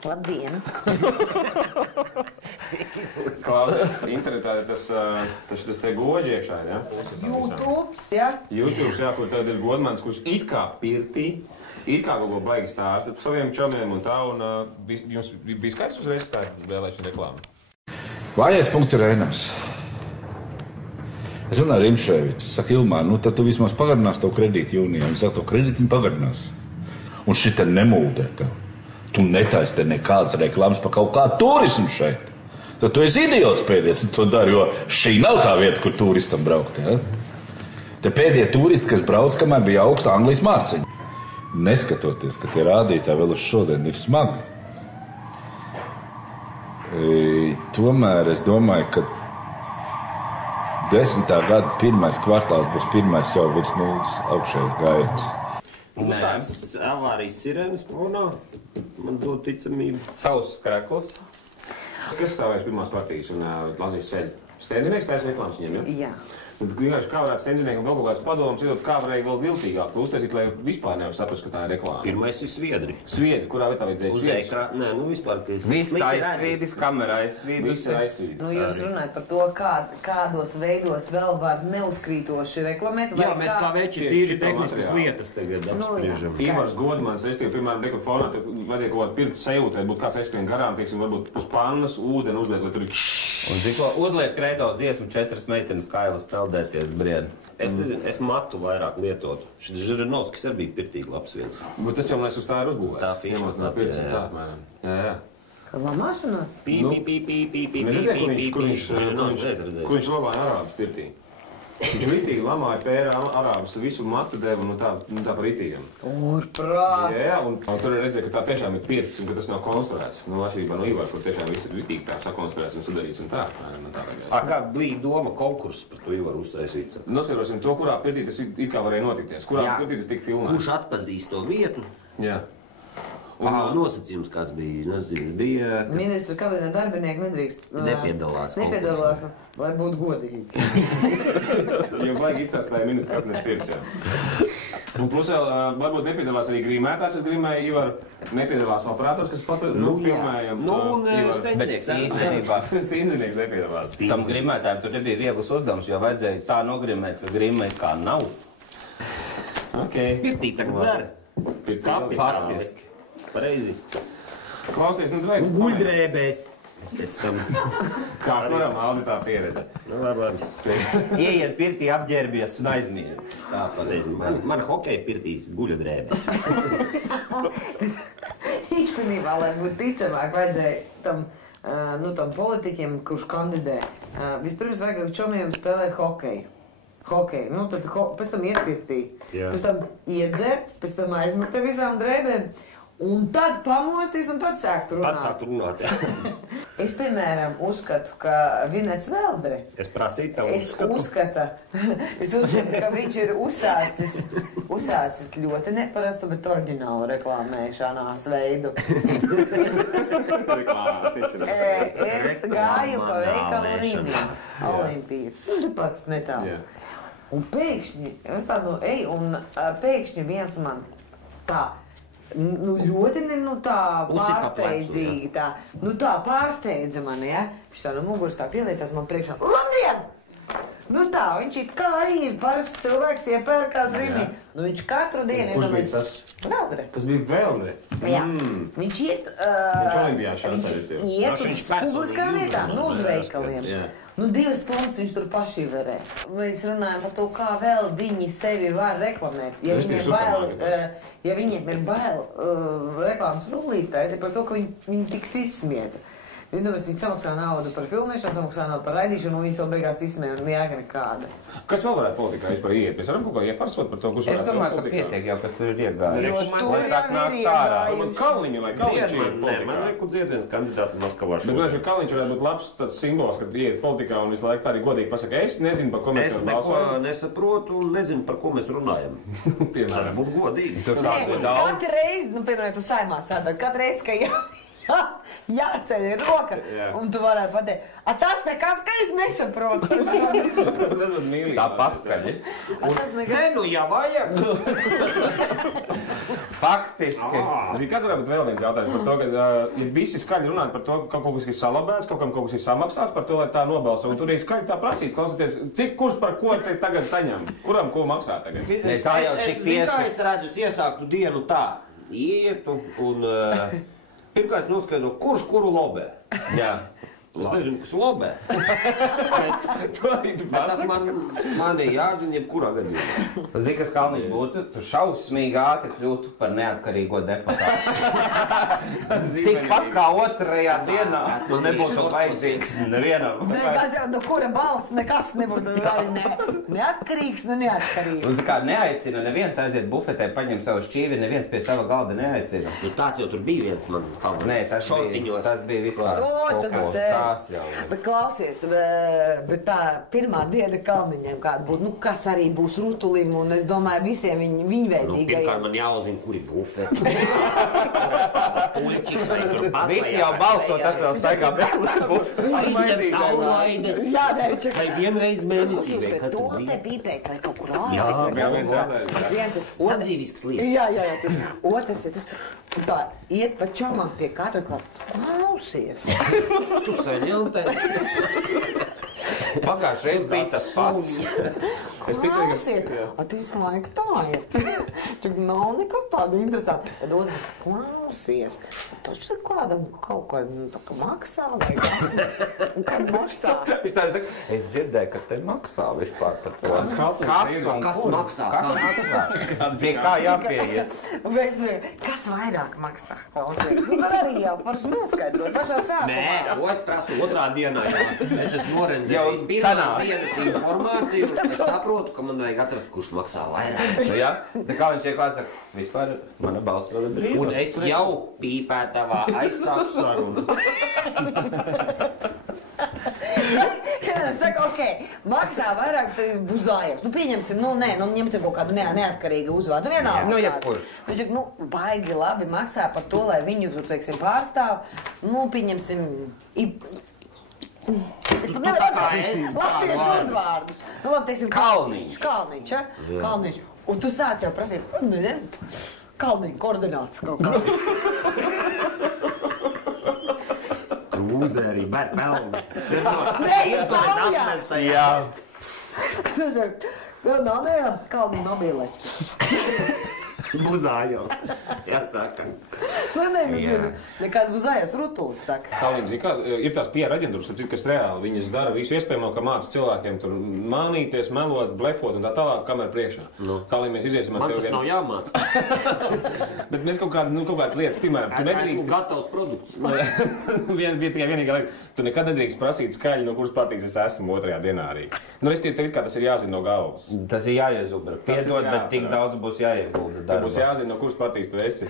Labdien! Klausies, internetā tas te goģi iekšā, ja? YouTubes, ja? YouTubes, jā, kur tad ir Godmans, kurš it kā pirtī, it kā kaut ko baigi stāsta par saviem čomiem un tā, un jums bija skaidrs uzreiz, ka tā ir vēlēšana reklāma? Vājais punkts ir Reinars. Es runāju ar Rimšēvicu. Es saku, Ilmār, nu tad tu vismaz pagarinās tavu kredītu jūnijā. Viņi saka, to kredītu viņi pagarinās. Un šita nemuldē tev. Tu netaisi te nekādas reklāmas par kaut kādu turismu šeit. Tad tu esi idiots pēdējais un to dari, jo šī nav tā vieta, kur turistam braukt. Ja? Te pēdējie turisti, kas brauc, kamēr bija augsta Anglijas mārciņa. Neskatoties, ka tie rādītāji vēl uz šodien ir smagi. Tomēr es domāju, ka 10. gada pirmais kvartāls būs pirmais jau virs nulles augšējais gājiens. Un tās avārijas sirēnas fonā man dod ticamību. Savs krekls. Kas stāvēs pirmās partijas un Latvijas ceļu? Stendinieks taisa reklāmas viņiem, ja? Jā. Tad vienkārši kā varētu stendiniekam vēl kaut kāds padoms, idot, kā varēja vēl viltīgāk uztaisīt, lai vispār nevar saprast, ka tā ir reklāma. Pirmais ir sviedri. Sviedri? Kurā vietā vajadzēja sviedri? Nē, nu vispār, ka viss aizsvīdis, kamera aizsvīdis. Viss aizsvīdis. Nu, jūs runājat par to, kādos veidos vēl var neuzkrītoši reklamēt, vai jā, mēs kā veči tīri tehniskas lietas tagad apspriežam. Ivars Godmans, es tikai, piemēram, rekurfonā, tad vajadzēja kaut kādu pirts sajūtu, būtu kāds aizskrien garām, teiksim, varbūt pus pannas, ūdeni uzliek, lai tur ir... Un ziko, uzliek kreito dziesmu 4 meitenes kailas peldēties briedi. Es nezinu, es matu vairāk lietotu. Šis Žirinovskis arī bija pirtīgi labs viens. Bet tas jau mēs uz tā ir uzbūvēts. Tā fiša. Tā pirts ir tā, apmēram. Jā. Kad lamāšanās? Kur viņš labāja arābus pirtī. Viņš ritīgi lamāja pēra arābus, visu matu deva, nu tā par ritīgiem. Urprāt! Jā, un tur ir redzēja, ka tā tiešām ir 15, ka tas nav konstruēts. Nu, atšķirībā no Ivara, kur tiešām viss ir ritīgi tā sakonstruēts un sadarīts un tā. Kā bija doma konkurss par to Ivaru uztaisīt? Noskaidrosim to, kurā pirtī tas it kā varēja notikties. Kurā pirtī tas tika filmēts. Kurš atpazīst to vietu? Jā. Nosacījums kāds bija, nezinu, bija... Ministra kabineta darbinieki nedrīkst... Nepiedalās, lai būtu godīgi. Jo vajag izstāst, lai ministra kabineta pirts, jā. Un plus vēl, varbūt nepiedalās arī grimētājs, es grimēju Ivaru, nepiedalās operators, kas pat filmēja... Nu, un stendinieks īstenībā. Stendinieks nepiedalās. Tam grimētājiem tur nebija viegls uzdevums, jo vajadzēja tā nogrimēt, ka grimēt kā nav. Pirtī tagad dzer. Faktiski. Pareizi. Klausties, nu vajag... Guļdrēbēs. Pēc tam. Kā varam Aldi tā pieredze. Nu, labi. Ieiet pirtī, apģērbies un aizmieri. Tā pareizi. Man hokeja pirtīs guļdrēbēs. Īstenībā, lai būtu ticamāk, vajadzēja tam politiķiem, kurš kandidē. Vispirms vajag čomiem spēlēt hokeju. Hokeju. Nu, tad pēc tam iet pirtī. Pēc tam iedzert, pēc tam aizmet te visām drēbēm. Un tad pamostīs, un tad sākt runāt. Tad sākt runāt, jā. Es, piemēram, uzskatu, ka Vinets Veldre... Es prasīju tev uzskatu. Es uzskatu, ka viņš ir uzsācis ļoti neparastu, bet oriģinālu reklāmēšanās veidu. Es gāju pa veikalu Rīmī. Olimpija. Tu pats netālu. Un pēkšņi, es tādu, pēkšņi viens man tā... Nu, ļoti, tā pārsteidzīgi, tā pārsteidza mani, ja? Viņš tā no muguras tā pieliecās man priekšā. Labdien! Nu tā, viņš ir kā arī parasts cilvēks iepērkās Rīmī. Nu, viņš katru dienu... Kurš bija tas? Veldre. Tas bija Veldre? Jā. Viņš iet... Viņš Olimpijā šāds iet uz publiskām vietām, nu, uz veikaliem. Nu, 2 stundas viņš tur paši varē. Mēs runājam par to, kā vēl viņi sevi var reklamēt. Ja viņiem ir bail reklāmas rullītājs, ir par to, ka viņi tiks izsmieta. Viņi samaksā naudu par filmēšanu, samaksā naudu par raidīšanu, un viņi vēl beigās izsmē un jēga nekāda. Kas vēl varētu politikā vispār iet? Mēs varam kaut kā iefarsot par to, kurš varētu politikā? Es domāju, ka pietiek jau, kas tur ir iegājis. Jo tur jau ir iegājis. Man Kalniņu, lai Kalniņš iet politikā. Man lieku dziedienas kandidāti Maskavā šodien. Bet, ka Kalniņš varētu būt labs tāds simbols, kad iet politikā un visu laiku tā arī godīgi pasaka, es nezinu, par ko mēs balsojam. Es neko nesaprotu un nezinu, par ko mēs runājam. Tas būtu godīgi. Katru reizi, piemēram, tu Saeimā sēdāt, katru reizi, ka jāceļ roka, un tu varētu pateikt, tas nekas, ka es nesaprotu. Tas būtu mīlīgi. Tā paskaļi. Nē, nu, ja vajag. Faktiski. Kāds varētu būt vēl viens jautājums par to, ka ja visi skaļi runāt par to, ka kaut kas ir salabēts, kaut kam kaut kas ir samaksāts par to, lai tā nobalso, un tur ir skaļi tā prasīt, klausieties, kurš par ko te tagad saņem, kuram ko maksā tagad? Tā jau tik tieši. Es redzu, es iesāktu dienu tā, ietu un pirmkārt noskaidro, kurš kuru lobē. Jā. Es nezinu, kas lobē. Bet tas man ir jāzina jebkurā gadījumā. Zini, kas Kalniņš būtu? Tu šausmīgi ātri kļūtu par neatkarīgo deputātu. Tikpat kā otrajā dienā tu nebūtu vajadzīgs nevienam. Nekas jau, no kura balss nekas nebūtu arī neatkarīgs, neatkarīgs. Un kā neaicina, neviens aiziet bufetē, paņem savu šķīvi, neviens pie sava galda neaicina. Nu tāds jau tur bija viens man favorīts. Nē, tas bija vispār. Bet klausies, bet tā pirmā diena Kalniņiem kāda būtu, nu kas arī būs Rutulim, un es domāju visiem viņveidīgajiem. Pirmkārt man jāuzzina, kuri bufeti. Visi jau balso, tas vēl staigā bez bufeti. Izņem caurlaides. Jā, neču. Vai vienreiz mēnesī. Bet to te pīpēt, vai kaut kur ārēt. Jā, viens jautājums. Sadzīvisks lietas. Jā, tas otrs ir tas, tā, iet pa čomam pie katra klāt, klausies. Tu saņem te. Pagājušreiz bija tas pats. Klausiet, tu visu laiku tā ir. Tur nav nekā tāda interesanta. Tad otrs, klausies. Taču tur kādam kaut ko maksā vai kā? Kad maksā? Viņš tā saka, es dzirdēju, ka te maksā vispār par to. Kas maksā? Pie kā jāpieiet? Kas vairāk maksā? Klausies. Tas arī jau parši noskaidrot pašā sākumā. Nē, ko es prasu otrā dienā. Es esmu norendējis pirmās dienas informāciju. Es saprotu, ka man vajag atrast, kurš maksā vairāk. Jā, kā viņš ieklāt saka, vispār mana balss vēl ir brīva. Un es jau pīpētavā aizsāku sarunu. Saka, ok, maksā vairāk Buzājevs. Nu, pieņemsim, ņemsim kaut kādu neatkarīgu uzvārdu. Vienalga. Nu, jebkurš. Viņš saka, baigi labi maksā par to, lai viņu, teiksim, pārstāv. Nu, pieņemsim, es pat nevaru atrast latviešu uzvārdus. Nu, labi, teiksim, Kalniņš. Kalniņš, ja? Kalniņš. Un tu sāc jau prasīt, nezinu, Kalniņa koordināts kaut kā. Krūzē arī bēr pelnas. Nē, saujās! Jā. Nav Kalniņa mobilais. Buzājos. Jāsaka. Nekāds Buzājos Rutulis saka. Kalniņš, ir tās PR aģentūras, kas reāli viņas dara visu iespējamo, ka māca cilvēkiem tur mānīties, melot, blefot un tā tālāk, kamēr priekšā. Kalniņ, mēs iziesim ar Man tevi. tas nav jāmāca. Bet mēs kaut kādas lietas, piemēram, tu nedrīkst... Esmu gatavs produkts. Vienīgā lieta, tu nekad nedrīkst prasīt skaļi, no kuras partijas es esmu otrajā dienā arī. Nu, es teiktu, kā tas ir jāzina no galvas. Tas ir jāiezubra. Piedod, bet tik daudz būs jāiegulda. Būs jāzina, no kuras partijas tu esi.